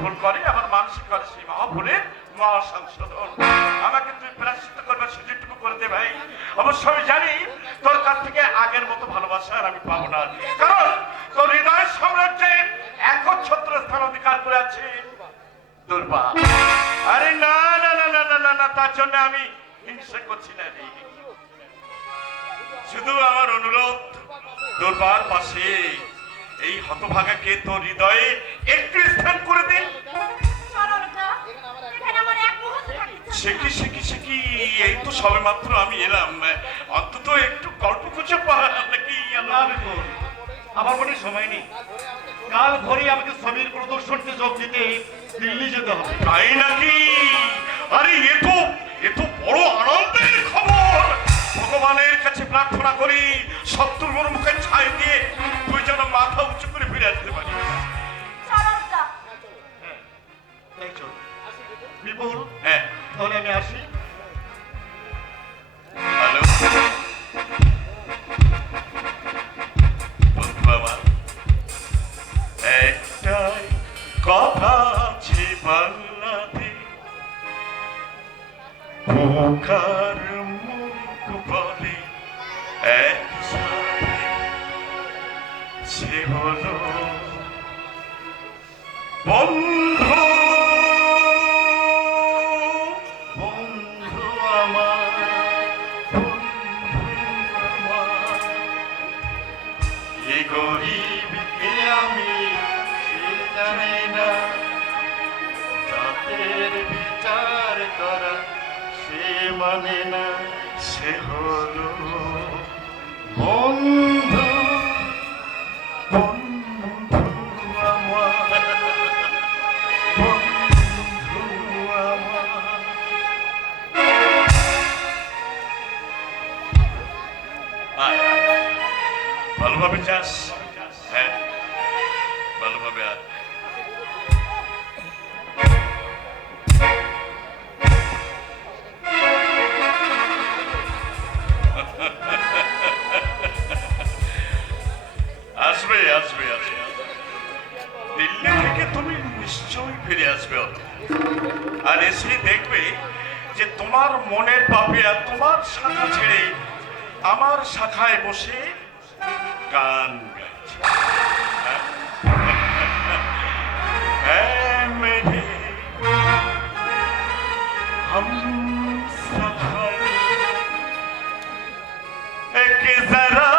ভুল করে আমার মানসিক করে সেই মহাভুলের মহাসংশোধন। আমাকে তুই প্রায়শ্চিত্ত করবার সুযোগটুকু করে দে ভাই। অবশ্য আমি জানি তোর কাছ থেকে আগের মতো ভালোবাসা আর আমি পাবো না, কারণ তোর হৃদয় সাম্রাজ্যে একচ্ছত্র স্থান অধিকার করে আছে দুর্বা। আরে না না না না না না না, তার জন্য আমি হিংসা করছি না রে। শুধু আমার অনুরোধ, দুর্বার পাশে এই হতভাগাকে তোর হৃদয়ে একটু স্থান করে দিন। সে কি এই তো সবে মাত্র আমি এলাম, অন্তত একটু গল্প গুজব নাকি? আমার মনে সময় নেই, কাল ভোরে আমাকে ছবির প্রদর্শনীতে যোগ দিতে দিল্লি যেতে হবে। তাই নাকি? আরে এ তো বড় আনন্দের খবর। ভগবানের কাছে প্রার্থনা করি শত্রুর মুখে ছাই দিয়ে তুই যেন মাথা উঁচু করে ফিরে আসতে পারিস। বিপুল, হ্যাঁ তাহলে আমি আসি। হ্যালো বন্ধু আমার, একটাই কথা আছে বাংলাতে, বুকার মুখ বলে একসাথে, সে হলো বন্ধু। বন্ধু আমার, বন্ধু আমার, এই গরিবকে আমি সে জানে না, জাতের বিচার করা সে মানে না, সে হলো বন্ধু। বন্ধু আমার, বন্ধু আমার। আয়, আয়, ভালোভাবে যাস। হ্যাঁ ভালোভাবে আয়। আসবে আসবে আসবে, দিল্লি থেকে তুমি নিশ্চয়ই ফিরে আসবে, আর এসে দেখবে যে তোমার মনের পাপিয়া তোমার শাখা ছেড়ে আমার শাখায় বসে গান গাইছে। হ্যাঁ মেরে हमसफर एक जरा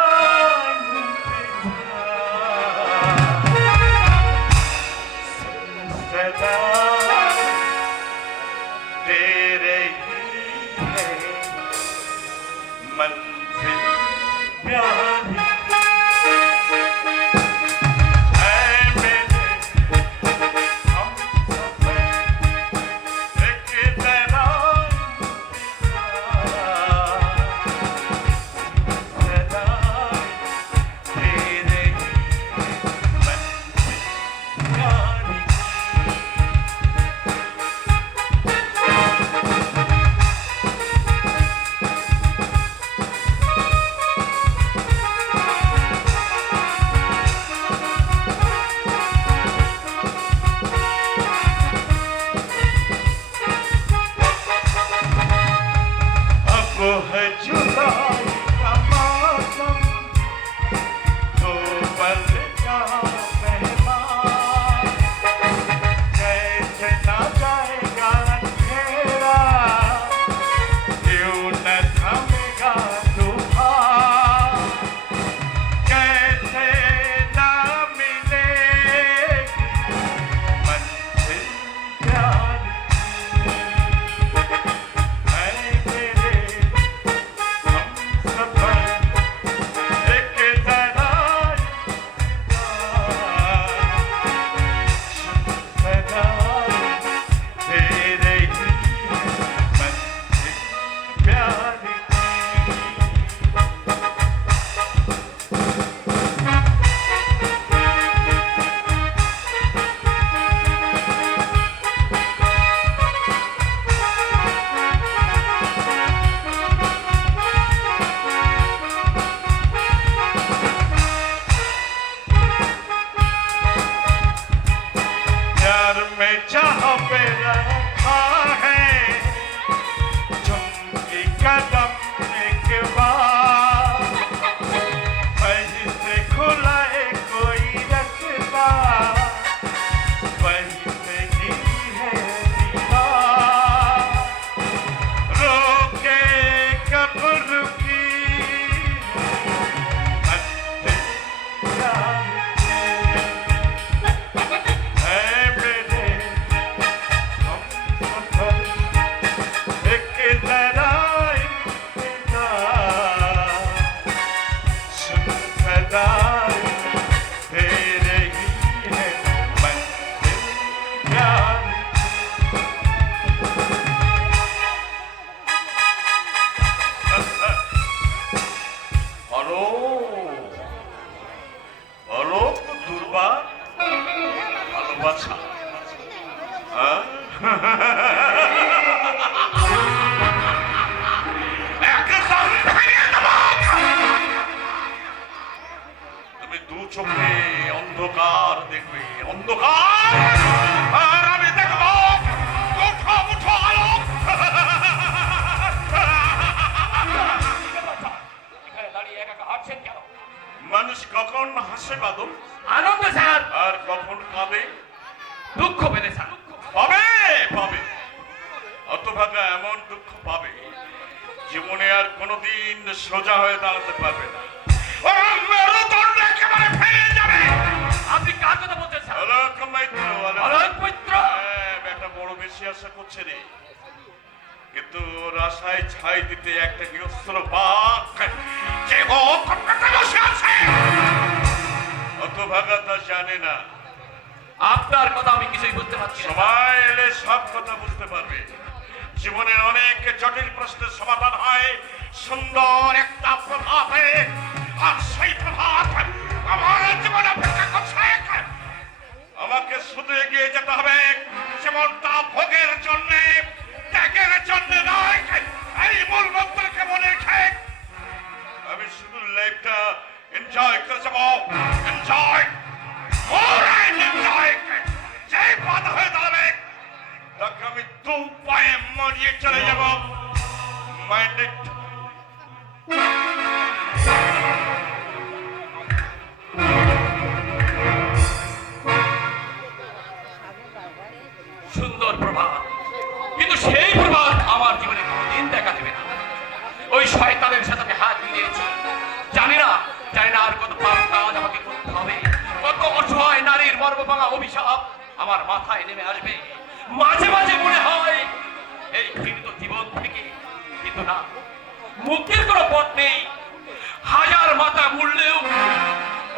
सदा तेरे ही है मंजिल प्यारी। में जहाँ पे रखा है चुमकी कदम एक बार वहीं से खुला है कोई रखता वहीं से ही है दीवार रोके कब रुकी हंसते प्यार है मेरे हम सफर एक जरा इंतजार सुन सदाएं तेरे ही है मंजिल प्यार हेलो हेलो दुर्बा ভালোবাসা হ্যাঁ? একদম ভেঙে দেবো। তুমি দু চোখে অন্ধকার দেখবে অন্ধকার আর আমি দেখবো মুঠো মুঠো আলো মানুষ কখন হাসে বাদল আনন্দ স্যার, আর কখন কাঁদে দুঃখ পেলে স্যার। পাবে পাবে হতভাগা এমন দুঃখ পাবে জীবনে আর কোনোদিন সোজা হয়ে দাঁড়াতে পারবে না ওরা মেরুদণ্ড একেবারে ভেঙে যাবে। আপনি কার কথা বলছেন স্যার? অলোক মৈত্র অলোক মৈত্র? একটা বড় বেশি আশা করছে রে কিন্তু ওর আশায় ছাই দিতে একটা গৃহস্থর বাঘ যে বসে আছে হতভাগা তা জানে না আপনার কথা আমি কিছুই বুঝতে পারছি না। সময় এলে সব কথা বুঝতে পারবে জীবনের অনেক জটিল প্রশ্নের সমাধান হয় সুন্দর একটা প্রভাবে আর সেই প্রভাব আমার জীবনে অপেক্ষা করছে আমাকে শুধু এগিয়ে যেতে হবে জীবনটা ভোগের জন্য ত্যাগের জন্য নয় এই মূল মন্ত্রকে মনে রেখে আমি শুধু লাইফটা এনজয় করে যাবো এনজয় যে বাধা হয়ে দাঁড়াবে তাকে আমি দু পায়ে মরিয়ে চলে যাব মাইন্ডেড সুন্দর প্রভাত, কিন্তু সেই প্রভাত আমার জীবনে কোনোদিন দেখা দেবে না। ওই শয়তানের সাথে আমি হাত মিলিয়েছি। জানি না আর কত পাপ কাজ আমাকে করতে হবে, কত অসহায় নারীর মর্মভাঙা অভিশাপ আমার মাথায় নেমে আসবে। মাঝে মাঝে মনে হয় এই ঘৃণিত জীবন থেকে, কিন্তু না, মুক্তির কোনো পথ নেই। হাজার মাথা মুড়লেও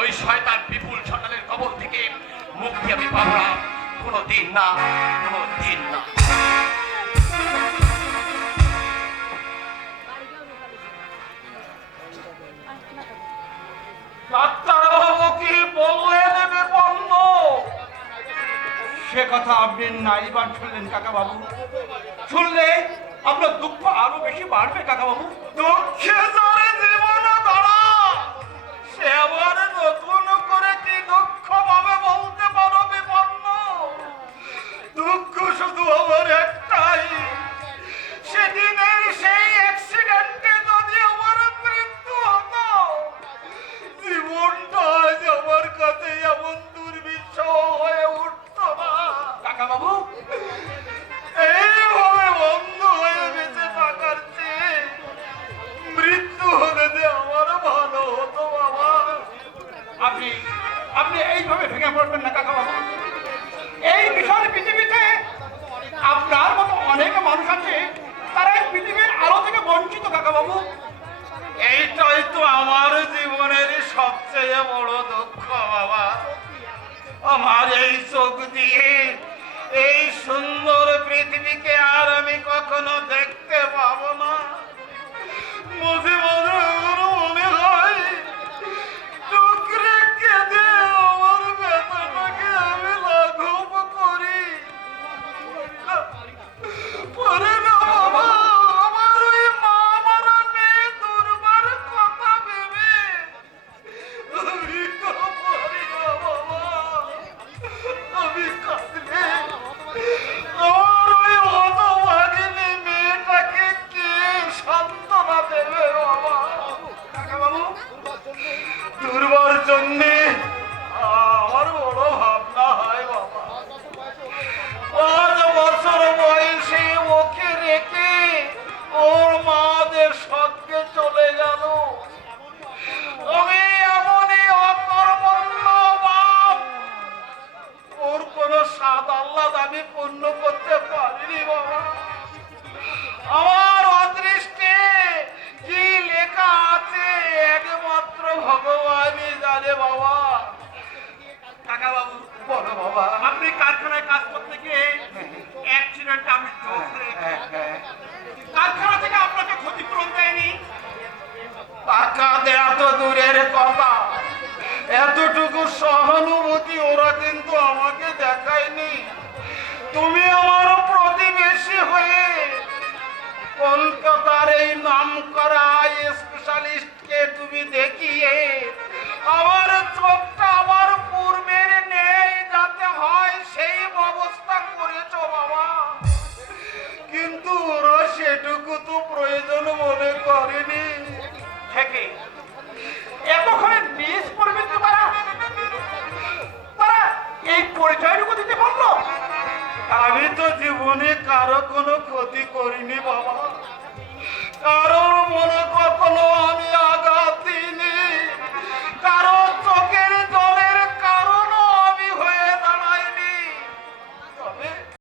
ওই শয়তান বিপুল সন্তানের কবল থেকে মুক্তি আমি পাবো না, কোনো দিন না, কোনো দিন না। ডাক্তারবাবু কি বললেন বিপন্ন? সে কথা আপনি নাইবার শুনলেন কাকা বাবু। শুনলে আপনার দুঃখ আরো বেশি বাড়বে কাকা বাবু। দুঃখে ধরে জীবন দাঁড়া, সে আবার নতুন করে কি দুঃখ পাবে বলতে পারো বিপন্ন? দুঃখ শুধু আমার একটাই, সেদিনের সেই অ্যাক্সিডেন্টে যদি আমার মৃত্যু হতো জীবনটা আজ আমার কাছে এমন দুর্বিষহ হয়ে উঠতো না কাকা বাবু। এইভাবে বন্ধ হয়ে বেঁচে থাকার চেয়ে মৃত্যু হলে যে আমার ভালো হতো বাবা। আপনি আপনি এইভাবে ভেঙে পড়বেন না কাকা বাবু। এই বিশাল পৃথিবীতে আপনার মতো অনেক মানুষ আছে, তারা এই পৃথিবীর আলো থেকে বঞ্চিত কাকা বাবু। এইটাই তো আমার জীবনের সবচেয়ে বড় দুঃখ বাবা। আমার এই চোখ দিয়ে এই সুন্দর পৃথিবীকে আর আমি কখনো দেখতে পাবো না। মাঝে মাঝে মনে হয় টুকরে কেঁদে আমার ব্যথাটাকে আমি লাঘব করি। পরে না বাবা, আমার ওই মা মারা মেয়ে দুর্বার কথা ভেবে আমি পারি না বাবা। আমি কাঁদলে গো বাবা। আপনি কারখানায় কাজ করতে গিয়ে অ্যাক্সিডেন্ট আমি কারখানা থেকে আপনাকে ক্ষতিপূরণ দেয়নি। টাকা দেয়া তো দূরের কথা, এতটুকু সহানুভূতি ওরা কিন্তু আমাকে দেখায়নি। তুমি আমার প্রতিবেশী হয়ে কলকাতার এই নামকরা স্পেশালিস্টকে তুমি দেখিয়ে